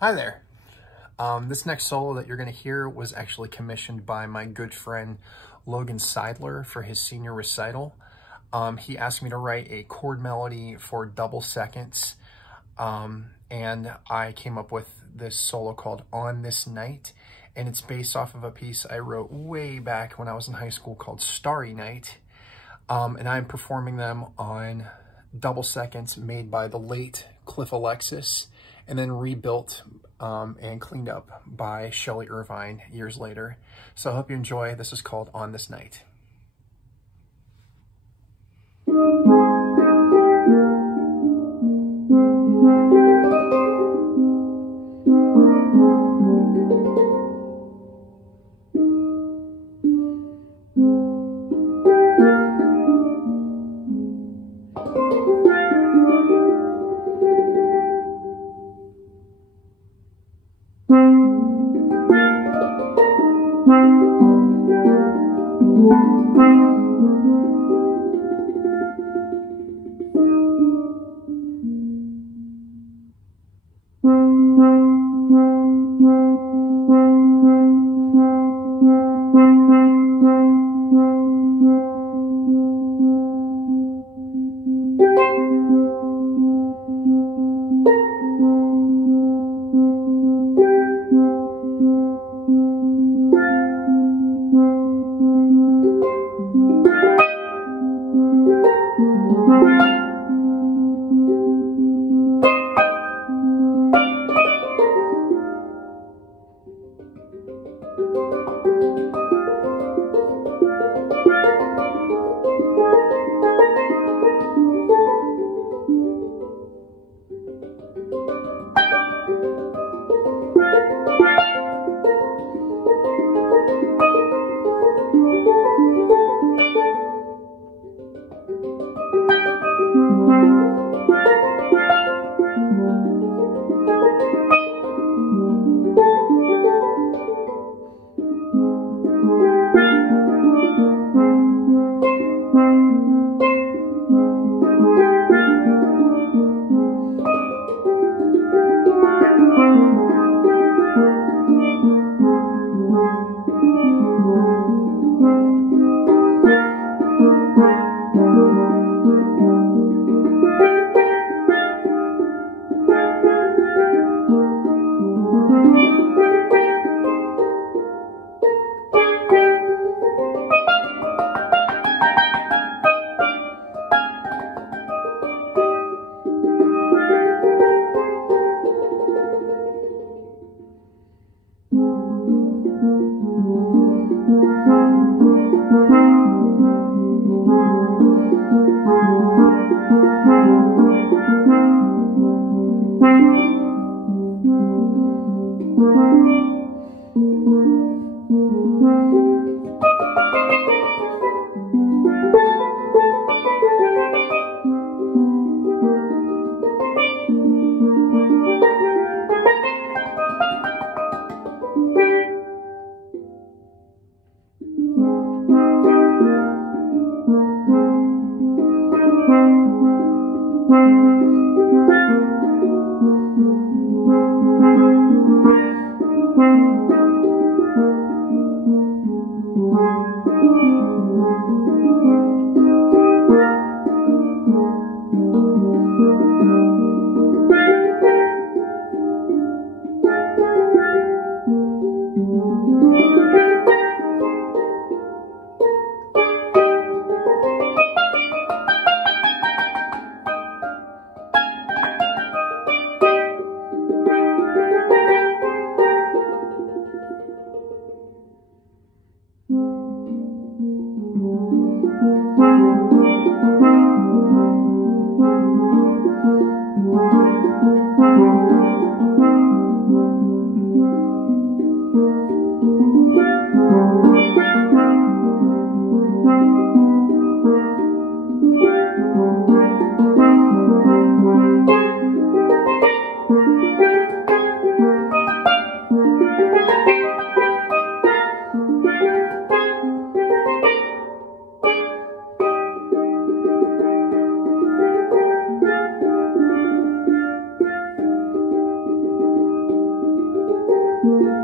Hi there. This next solo that you're going to hear was actually commissioned by my good friend Logan Seidler for his Senior Recital. He asked me to write a chord melody for double seconds, and I came up with this solo called On This Night, and it's based off of a piece I wrote way back when I was in high school called Starry Night, and I'm performing them on double seconds made by the late Cliff Alexis, and then rebuilt and cleaned up by Shelly Irvine years later. So I hope you enjoy. This is called On This Night. you.